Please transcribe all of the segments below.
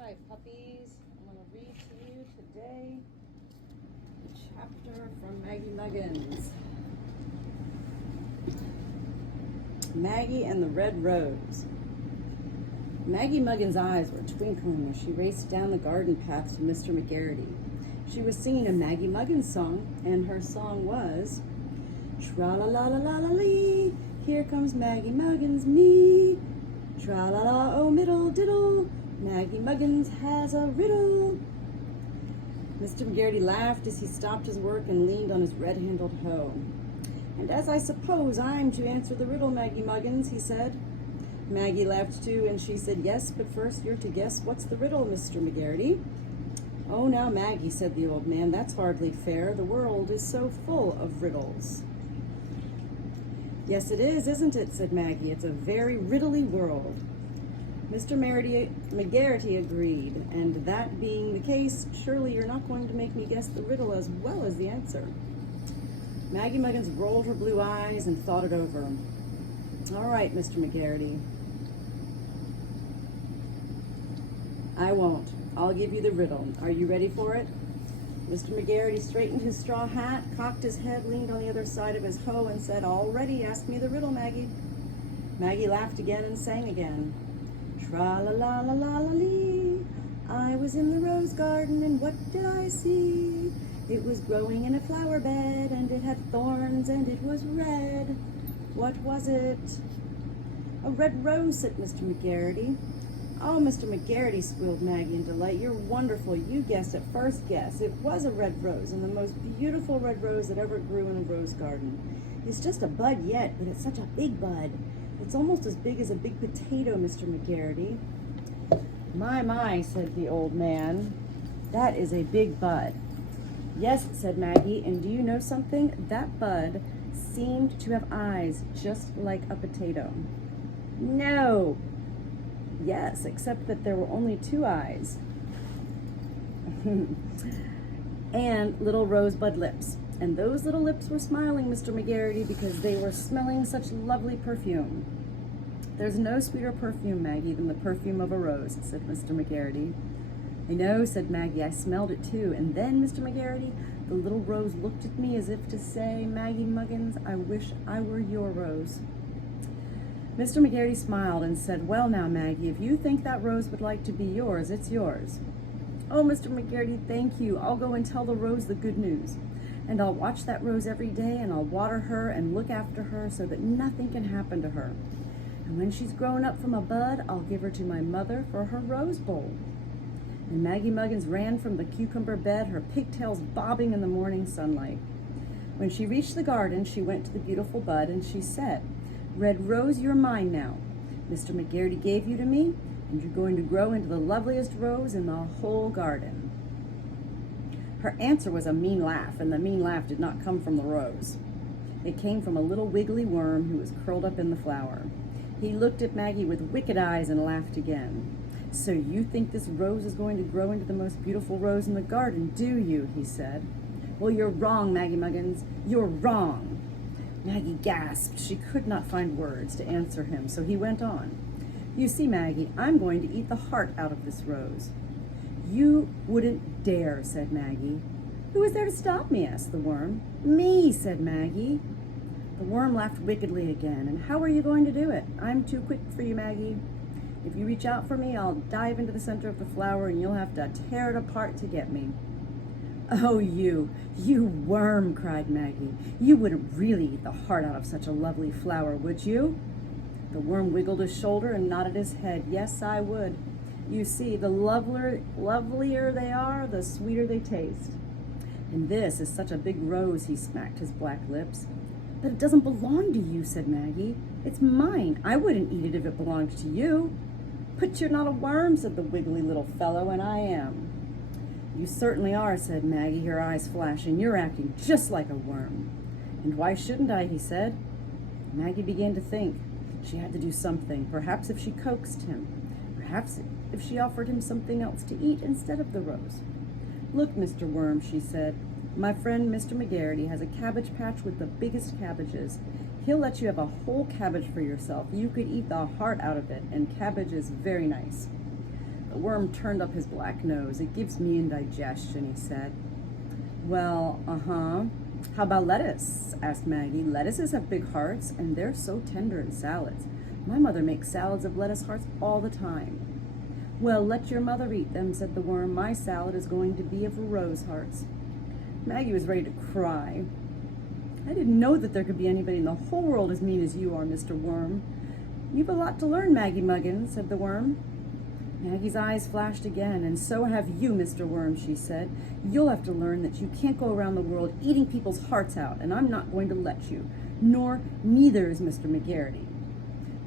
right, puppies, I'm going to read to you today a chapter from Maggie Muggins. Maggie and the Red Rose. Maggie Muggins' eyes were twinkling as she raced down the garden path to Mr. McGarity. She was singing a Maggie Muggins song, and her song was, "Tra-la-la-la-la-la-lee, here comes Maggie Muggins, me. Tra-la-la, oh middle diddle, Maggie Muggins has a riddle." Mr. McGarity laughed as he stopped his work and leaned on his red-handled hoe. "And as I suppose I'm to answer the riddle, Maggie Muggins," he said. Maggie laughed too, and she said, "Yes, but first you're to guess what's the riddle, Mr. McGarity." "Oh, now, Maggie," said the old man, "that's hardly fair. The world is so full of riddles." "Yes, it is, isn't it?" said Maggie. "It's a very riddly world." Mr. McGarity agreed, "And that being the case, surely you're not going to make me guess the riddle as well as the answer." Maggie Muggins rolled her blue eyes and thought it over. "All right, Mr. McGarity. I won't. I'll give you the riddle. Are you ready for it?" Mr. McGarity straightened his straw hat, cocked his head, leaned on the other side of his hoe, and said, "All ready. Ask me the riddle, Maggie." Maggie laughed again and sang again. "Tra-la-la-la-la-la-lee, I was in the rose garden, and what did I see? It was growing in a flower bed, and it had thorns, and it was red. What was it?" "A red rose," said Mr. McGarity. "Oh, Mr. McGarity," squealed Maggie in delight, "you're wonderful. You guessed at first guess. It was a red rose, and the most beautiful red rose that ever grew in a rose garden. It's just a bud yet, but it's such a big bud. It's almost as big as a big potato, Mr. McGarity." My, said the old man. "That is a big bud." "Yes," said Maggie, "and do you know something? That bud seemed to have eyes just like a potato." "No." "Yes, except that there were only two eyes." "And little rosebud lips. And those little lips were smiling, Mr. McGarity, because they were smelling such lovely perfume." "There's no sweeter perfume, Maggie, than the perfume of a rose," said Mr. McGarity. "I know," said Maggie. "I smelled it too. And then, Mr. McGarity, the little rose looked at me as if to say, 'Maggie Muggins, I wish I were your rose.'" Mr. McGarity smiled and said, "Well now, Maggie, if you think that rose would like to be yours, it's yours." "Oh, Mr. McGarity, thank you. I'll go and tell the rose the good news. And I'll watch that rose every day, and I'll water her and look after her so that nothing can happen to her. And when she's grown up from a bud, I'll give her to my mother for her rose bowl." And Maggie Muggins ran from the cucumber bed, her pigtails bobbing in the morning sunlight. When she reached the garden, she went to the beautiful bud, and she said, "Red Rose, you're mine now. Mr. McGarity gave you to me, and you're going to grow into the loveliest rose in the whole garden." Her answer was a mean laugh, and the mean laugh did not come from the rose. It came from a little wiggly worm who was curled up in the flower. He looked at Maggie with wicked eyes and laughed again. "So you think this rose is going to grow into the most beautiful rose in the garden, do you?" he said. "Well, you're wrong, Maggie Muggins. You're wrong." Maggie gasped. She could not find words to answer him, so he went on. "You see, Maggie, I'm going to eat the heart out of this rose." "You wouldn't dare," said Maggie. "Who is there to stop me?" asked the worm. "Me," said Maggie. The worm laughed wickedly again. "And how are you going to do it? I'm too quick for you, Maggie. If you reach out for me, I'll dive into the center of the flower, and you'll have to tear it apart to get me." "Oh, you worm," cried Maggie. "You wouldn't really eat the heart out of such a lovely flower, would you?" The worm wiggled his shoulder and nodded his head. "Yes, I would. You see, the lovelier they are, the sweeter they taste. And this is such a big rose," he smacked his black lips. "But it doesn't belong to you," said Maggie. "It's mine. I wouldn't eat it if it belonged to you." "But you're not a worm," said the wiggly little fellow, "and I am." "You certainly are," said Maggie, her eyes flashing. "You're acting just like a worm." "And why shouldn't I?" he said. Maggie began to think. She had to do something. Perhaps if she coaxed him. Perhaps if she offered him something else to eat instead of the rose. "Look, Mr. Worm," she said. "My friend Mr. McGarity has a cabbage patch with the biggest cabbages. He'll let you have a whole cabbage for yourself. You could eat the heart out of it, and cabbage is very nice." The worm turned up his black nose. It gives me indigestion, he said. Well, uh-huh. How about lettuce? Asked Maggie. Lettuces have big hearts, and they're so tender in salads. My mother makes salads of lettuce hearts all the time. Well, let your mother eat them, said the worm. My salad is going to be of rose hearts. Maggie was ready to cry. I didn't know that there could be anybody in the whole world as mean as you are, Mr. Worm. You've a lot to learn, Maggie Muggins, said the worm. Maggie's eyes flashed again. And so have you, Mr. Worm, she said. You'll have to learn that you can't go around the world eating people's hearts out, and I'm not going to let you. Neither is Mr. McGarity.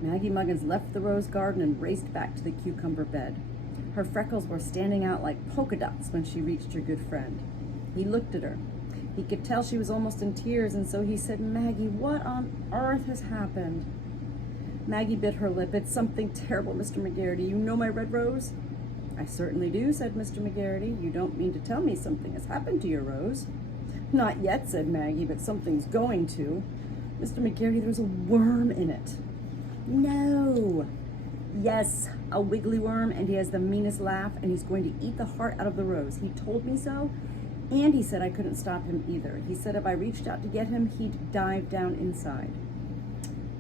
Maggie Muggins left the rose garden and raced back to the cucumber bed. Her freckles were standing out like polka dots when she reached her good friend. He looked at her. He could tell she was almost in tears, and so he said, Maggie, what on earth has happened? Maggie bit her lip. It's something terrible, Mr. McGarity. You know my red rose? I certainly do, said Mr. McGarity. You don't mean to tell me something has happened to your rose? Not yet, said Maggie, but something's going to. Mr. McGarity, there's a worm in it. No. Yes, a wiggly worm, and he has the meanest laugh, and he's going to eat the heart out of the rose. He told me so, and he said I couldn't stop him either. He said if I reached out to get him, he'd dive down inside.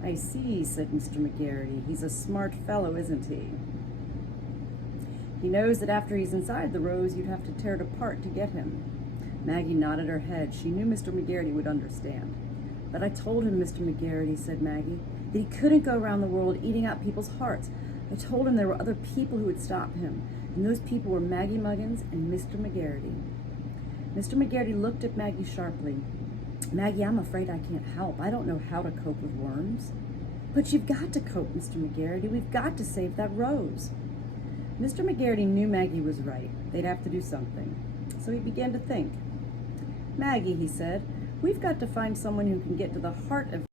I see, said Mr. McGarity. He's a smart fellow, isn't he? He knows that after he's inside the rose, you'd have to tear it apart to get him. Maggie nodded her head. She knew Mr. McGarity would understand. But I told him, Mr. McGarity, said Maggie, that he couldn't go around the world eating out people's hearts. I told him there were other people who would stop him, and those people were Maggie Muggins and Mr. McGarity. Mr. McGarity looked at Maggie sharply. Maggie, I'm afraid I can't help. I don't know how to cope with worms. But you've got to cope, Mr. McGarity. We've got to save that rose. Mr. McGarity knew Maggie was right. They'd have to do something. So he began to think. Maggie, he said, we've got to find someone who can get to the heart of